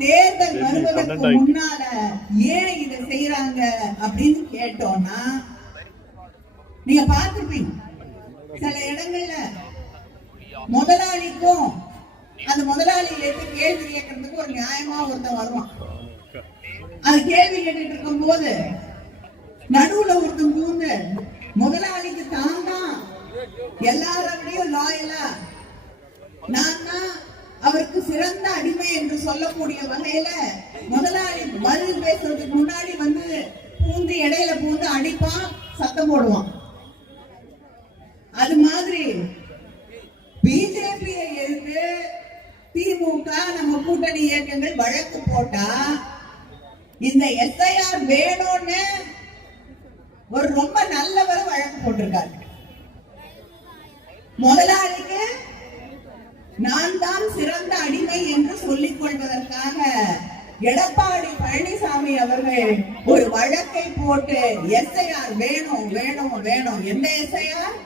தேர்தல் வருவதற்கு முன்னால ஏன் இதை செய்யறாங்க அப்படின்னு கேட்டோம்னா, நீங்க பார்த்திருப்பீங்க சில இடங்கள்ல முதலாளிக்கும் அந்த முதலாளியிலிருந்து கேள்வி கேட்கறதுக்கு ஒரு நியாயமா ஒருத்தன் வருவான். அது கேள்வி கேட்டுட்டு இருக்கும் போது நடுவுல ஒருத்தன் பூந்து முதலாளிக்கு தான் தான் எல்லாரோடையும் லாயலா, நான் தான் அவருக்கு சிறந்த அடிமை என்று சொல்லக்கூடிய வகையில முதலாளி பதில் பேசுறதுக்கு முன்னாடி வந்து பூந்து இடையில பூந்து அடிப்பான், சத்தம் போடுவான். அது மாதிரி பிஜேபியை எதிர்த்து திமுக நம்ம கூட்டணி இயக்கங்கள் வழக்கு போட்டா இந்த எஸ்ஐஆர் வேணும்னு ஒரு ரொம்ப நல்லவர் வழக்கு போட்டிருக்காரு. முதலாளிக்கு நான் தான் சிறந்த அடிமை என்று சொல்லிக் கொள்வதற்காக எடப்பாடி பழனிசாமி அவர்கள் ஒரு வழக்கை போட்டு எஸ்ஐஆர் வேணும் வேணும் வேணும். எந்த எஸ்ஐஆர்?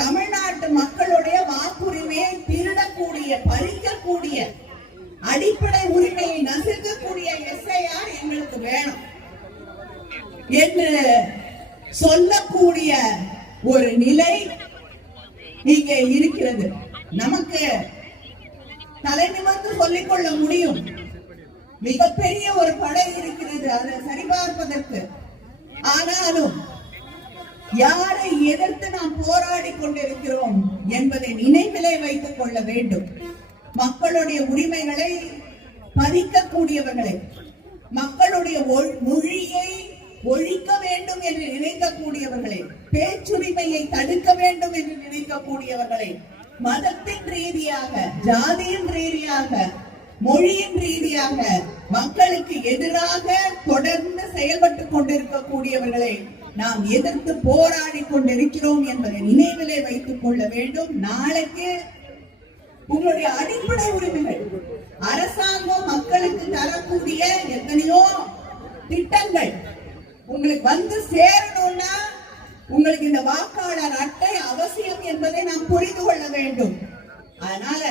தமிழ்நாட்டு மக்களுடைய வாக்குரிமையை திருடக்கூடிய, பறிக்கக்கூடிய, அடிப்படை உரிமையை நசுக்கக்கூடிய எஸ்ஐஆர் எங்களுக்கு வேணும் என்று சொல்லக்கூடிய ஒரு நிலை இங்கே இருக்கிறது. நமக்கு தலை நிமிர்ந்து சொல்லிக் கொள்ள முடியும். மிகப்பெரிய ஒரு படை இருக்கிறது அதை சரிபார்ப்பதற்கு. ஆனாலும் யாரை எதிர்த்து நாம் போராடி கொண்டிருக்கிறோம் என்பதை நினைவிலே வைத்துக் கொள்ள வேண்டும். மக்களுடைய உரிமைகளை பறிக்கக்கூடியவர்களை, மக்களுடைய மொழியை ஒழிக்க வேண்டும் என்று நினைக்கக்கூடியவர்களை, பேச்சுரிமையை தடுக்க வேண்டும் என்று நினைக்கக்கூடியவர்களை, மதத்தின் ரீதியாக, ஜாதியின் ரீதியாக, மொழியின் ரீதியாக மக்களுக்கு எதிராக தொடர்ந்து செயல்பட்டுக் கொண்டிருக்கக்கூடியவர்களை நாம் எதிர்த்து போராடி கொண்டிருக்கிறோம் என்பதை நினைவிலே வைத்துக் கொள்ள வேண்டும். நாளைக்கு உங்களுடைய அடிப்படை உரிமைகள், அரசாங்கம் மக்களுக்கு தரக்கூடிய எத்தனையோ திட்டங்கள் உங்களுக்கு வந்து சேரணும்னா உங்களுக்கு இந்த வாக்காளர் அட்டை அவசியம் என்பதை நாம் புரிந்து கொள்ள வேண்டும். அதனால